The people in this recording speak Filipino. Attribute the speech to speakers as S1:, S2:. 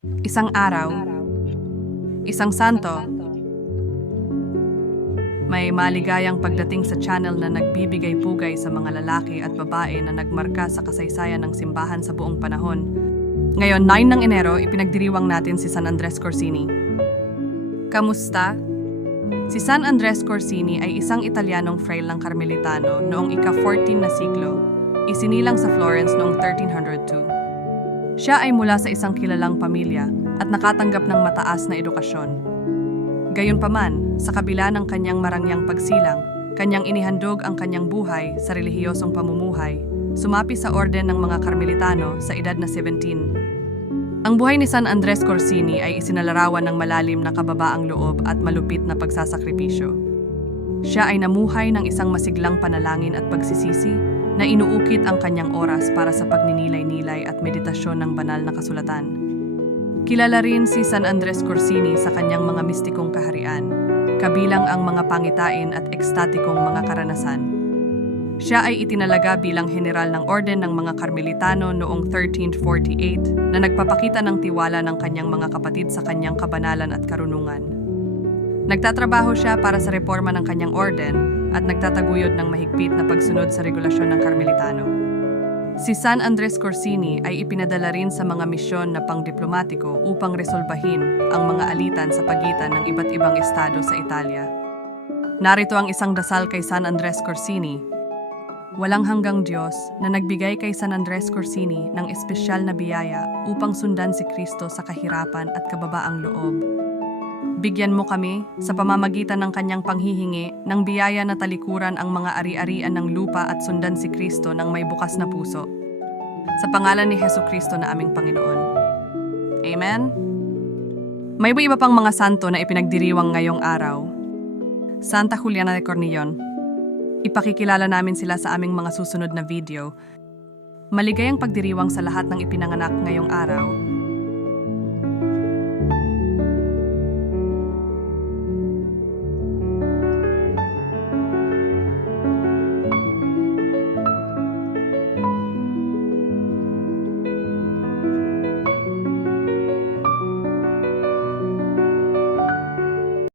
S1: Isang araw, isang santo, may maligayang pagdating sa channel na nagbibigay pugay sa mga lalaki at babae na nagmarka sa kasaysayan ng simbahan sa buong panahon. Ngayon, 9 ng Enero, ipinagdiriwang natin si San Andres Corsini. Kamusta? Si San Andres Corsini ay isang Italianong frail ng Carmelitano noong ika-14 na siglo, isinilang sa Florence noong 1302. Siya ay mula sa isang kilalang pamilya at nakatanggap ng mataas na edukasyon. Gayunpaman, sa kabila ng kanyang marangyang pagsilang, kanyang inihandog ang kanyang buhay sa relihiyosong pamumuhay, sumapi sa orden ng mga Karmelitano sa edad na 17. Ang buhay ni San Andres Corsini ay isinalarawan ng malalim na kababaang loob at malupit na pagsasakripisyo. Siya ay namuhay ng isang masiglang panalangin at pagsisisi na inuukit ang kanyang oras para sa pagninilay-nilay at meditasyon ng banal na kasulatan. Kilala rin si San Andres Corsini sa kanyang mga mistikong kaharian, kabilang ang mga pangitain at ekstatikong mga karanasan. Siya ay itinalaga bilang general ng Orden ng mga Karmelitano noong 1348 na nagpapakita ng tiwala ng kanyang mga kapatid sa kanyang kabanalan at karunungan. Nagtatrabaho siya para sa reforma ng kanyang orden at nagtataguyod ng mahigpit na pagsunod sa regulasyon ng Karmelitano. Si San Andres Corsini ay ipinadala rin sa mga misyon na pangdiplomatiko upang resolbahin ang mga alitan sa pagitan ng iba't ibang estado sa Italia. Narito ang isang dasal kay San Andres Corsini. Walang hanggang Diyos na nagbigay kay San Andres Corsini ng espesyal na biyaya upang sundan si Kristo sa kahirapan at kababaang loob. Bigyan mo kami sa pamamagitan ng kanyang panghihingi ng biyaya na talikuran ang mga ari-arian ng lupa at sundan si Kristo ng may bukas na puso. Sa pangalan ni Heso Kristo na aming Panginoon. Amen? May iba pang mga santo na ipinagdiriwang ngayong araw. Santa Juliana de Cornillon. Ipakikilala namin sila sa aming mga susunod na video. Maligayang pagdiriwang sa lahat ng ipinanganak ngayong araw